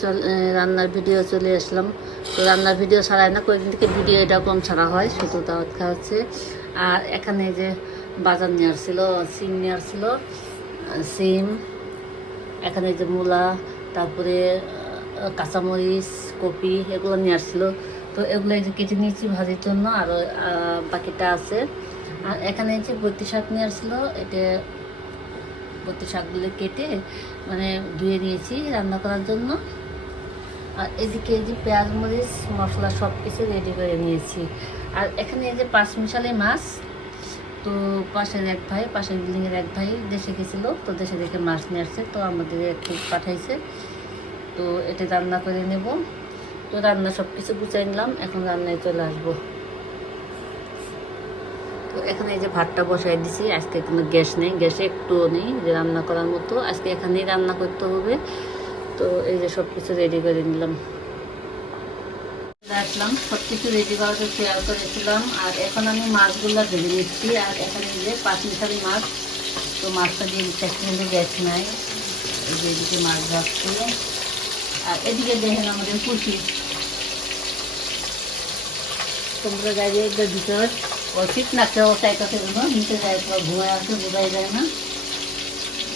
চল রান্নার ভিডিও চলে আসলাম। তো রান্নার ভিডিও ছাড়াই না কয়েকদিন থেকে ভিডিও এটা কম ছাড়া হয় শুধু দাওয়াত খাওয়া হচ্ছে। আর এখানে যে বাজার নিয়ে আসছিল সিম নিয়ে আসছিল সিম এখানে যে মূলা তারপরে কাঁচামরিচ কপি এগুলো নিয়ে আসছিল তো এগুলো যে কেটে নিয়েছি ভাজির জন্য আহ, বাকিটা আছে। আর এখানে যে বৈতি শাক নিয়ে আসছিল এটা বৈতি শাকগুলো কেটে মানে ধুয়ে নিয়েছি রান্না করার জন্য। আর এদিকে এই যে পেঁয়াজ, মরিচ, মশলা সব কিছু রেডি করে নিয়েছি। আর এখানে এই যে পাঁচ মিশালি মাছ, তো পাশের এক ভাই, পাশের বিল্ডিংয়ের এক ভাই দেশে গেছিল, তো দেশে দেখে মাছ নিয়ে আসছে, তো আমাদের একটু পাঠাইছে। তো এটা রান্না করে নেব। তো রান্না সব কিছু গুছাই নিলাম, এখন রান্নায় চলে আসব। তো এখানে এই যে ভাতটা বসাই দিছি, আজকে কোনো গ্যাস নেই, গ্যাসে একটুও নেই, যে রান্না করার মতো। আজকে এখানেই রান্না করতে হবে। তো এই যে সব কিছু রেডি করে নিলাম। রাখলাম সব কিছু রেডি করাতে শেয়ার করেছিলাম। আর এখন আমি মাছগুলো ভেজে নিচ্ছি। আর এখানে যে পাঁচ মিশালি মাছ, তো মাছটা দিয়ে দিচ্ছি। কিন্তু গ্যাস নাই। এই যে এদিকে মাছ ভাজছি আর এদিকে দেখেন আমাদের কুচি। তোমরা গাড়ি একবার ভিতর। না কেউ চাইতে নিচে যায় তো ঘুমায় আসে বোঝাই যায় না।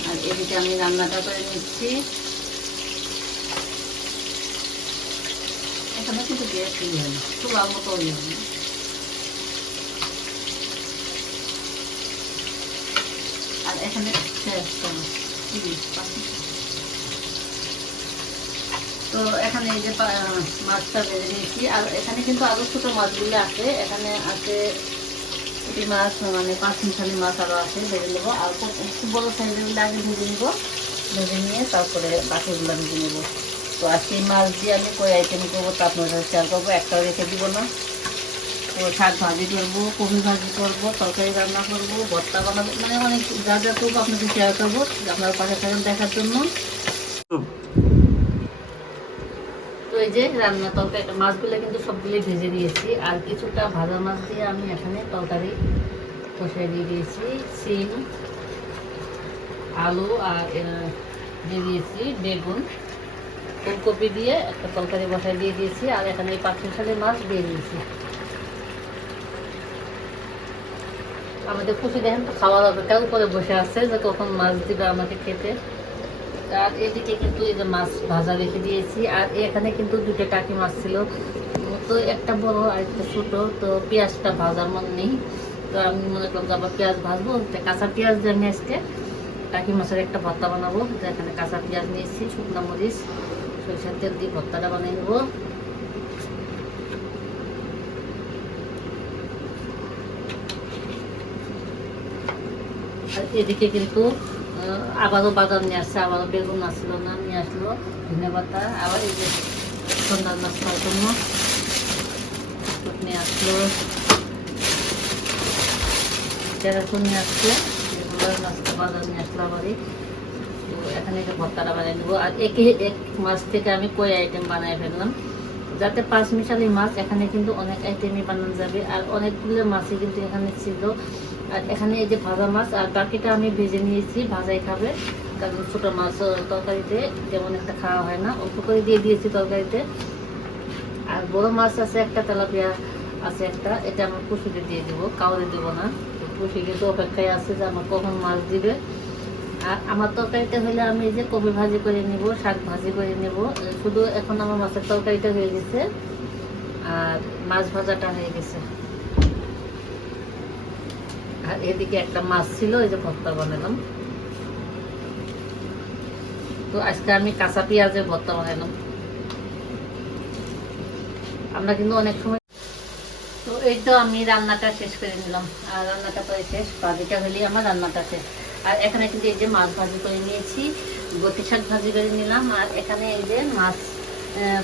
আর এদিকে আমি রান্নাটা করে নিচ্ছি। এখানে কিন্তু গ্যাস হয় না চুলার মতো হয় না আর এখানে। তো এখানে এই যে মাছটা বেড়ে নিয়েছি। আর এখানে কিন্তু আরও ছোট মাছগুলো আছে। এখানে আছে পুঁটি মাছ মানে পাঁচ মিশালি মাছ আরও আছে ভেজে নেব। আর খুব- একটু বড় সাইজের আগে ভেজে নেব। ভেজে নিয়ে তারপরে বাকিগুলো ভেজে নেব। তো আজকে মাছ দিয়ে আমি কই আইটেম করব তা আপনার সাথে শেয়ার করব, একটাও রেখে দিব না। তো শাক ভাজি করব কবি ভাজি করব, তরকারি রান্না করব, ভর্তা বানাবো মানে অনেক যা যা করব আপনাকে শেয়ার করব, আপনার পাশে থাকেন দেখার জন্য। তো এই যে রান্না তরকারি মাছগুলো কিন্তু সবগুলোই ভেজে দিয়েছি, আর কিছুটা ভাজা মাছ দিয়ে আমি এখানে তরকারি কষিয়ে দিয়ে দিয়েছি, সিম, আলু আর দিয়ে দিয়েছি বেগুন। ফুলকপি দিয়ে একটা তরকারি বসাই দিয়ে দিয়েছি, আর এখানে এই পাঁচ মিশালি মাছ দিয়ে দিয়েছি। আমাদের খুশি দেখেন তো খাওয়ার অপেক্ষা করে বসে আছে, যে কখন মাছ দিবে আমাকে খেতে। আর এদিকে কিন্তু এই যে মাছ ভাজা রেখে দিয়েছি, আর এখানে কিন্তু দুটো টাকি মাছ ছিল। তো একটা বড় আর একটা ছোট, তো পেঁয়াজটা ভাজার মন নেই। তো আমি মনে করলাম আবার পেঁয়াজ ভাজবো কাঁচা পেঁয়াজ দিয়ে আমি আজকে টাকি মাছের একটা ভর্তা বানাবো। তো এখানে কাঁচা পেঁয়াজ নিয়েছি, শুকনো মরিচ। তেল দিয়ে ভর্তাটা বানিয়ে নেব এদিকে কিন্তু আবারও বাদাম নিয়ে আসছে আবারও বেগুন আসছিল না নিয়ে আসলো ধনে পাতা আবার এই যে সন্ধ্যার মাছ খাওয়ার জন্য নিয়ে আসলো চেরাচুন নিয়ে আসছে নাস্তা বাদাম নিয়ে আসলো আবারই তো এখানে যে ভর্তাটা বানিয়ে নেব আর একে এক মাছ থেকে আমি কই আইটেম বানিয়ে ফেললাম? যাতে পাঁচ মিশালি মাছ এখানে কিন্তু অনেক আইটেমই বানানো যাবে। আর অনেকগুলো মাছই কিন্তু এখানে ছিল। আর এখানে এই যে ভাজা মাছ আর বাকিটা আমি ভেজে নিয়েছি, ভাজাই খাবে। কারণ ছোটো মাছ তরকারিতে তেমন একটা খাওয়া হয় না। অল্প করে দিয়ে দিয়েছি তরকারিতে। আর বড় মাছ আছে একটা, তেলাপিয়া আছে একটা। এটা আমার পুষিতে দিয়ে দেবো। কাউরে দেবো না। পুষি কিন্তু অপেক্ষায় আছে যে আমার কখন মাছ দিবে। আর আমার তরকারিটা হলে আমি যে কবি ভাজি করে নিব, শাক ভাজি করে নেব। শুধু এখন আমার মাছের তরকারিটা হয়ে গেছে আর মাছ ভাজাটা হয়ে গেছে। আর এদিকে একটা মাছ ছিল, এই যে ভর্তা বানালাম। তো আজকে আমি কাঁচা পেঁয়াজের ভর্তা বানালাম। আমরা কিন্তু অনেক সময় তো এই তো আমি রান্নাটা শেষ করে নিলাম। আর রান্নাটা করে শেষ ভাজিটা হলেই আমার রান্নাটা শেষ। আর এখানে কিন্তু এই যে মাছ ভাজি করে নিয়েছি গতি শাক ভাজি করে নিলাম। আর এখানে এই যে মাছ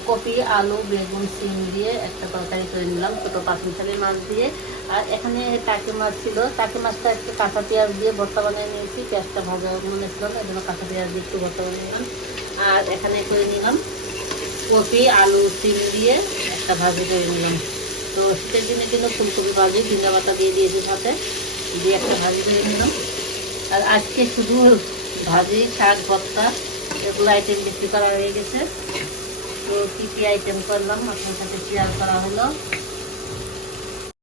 কপি, আলু, বেগুন, সিম দিয়ে একটা তরকারি করে নিলাম, ছোটো পাঁচ মিশালি মাছ দিয়ে। আর এখানে টাকি মাছ ছিল। টাকি মাছটা একটু কাঁচা পেঁয়াজ দিয়ে ভর্তা বানিয়ে নিয়েছি। পেঁয়াজটা ভাজা মনে ছিল না জন্য কাঁচা পেঁয়াজ দিয়ে একটু ভর্তা বানিয়ে নিলাম। আর এখানে করে নিলাম কপি, আলু, সিম দিয়ে একটা ভাজি করে নিলাম। তো শীতের দিনে কিন্তু ফুলকপি ভাজি ঝিঙ্গা পাতা দিয়ে দিয়েছি সাথে। দিয়ে একটা ভাজি করে নিলাম। আর আজকে শুধু ভাজি, শাক, ভর্তা, এগুলো আইটেম বেশি করা হয়ে গেছে। তো কী কী আইটেম করলাম আপনার সাথে শেয়ার করা হলো?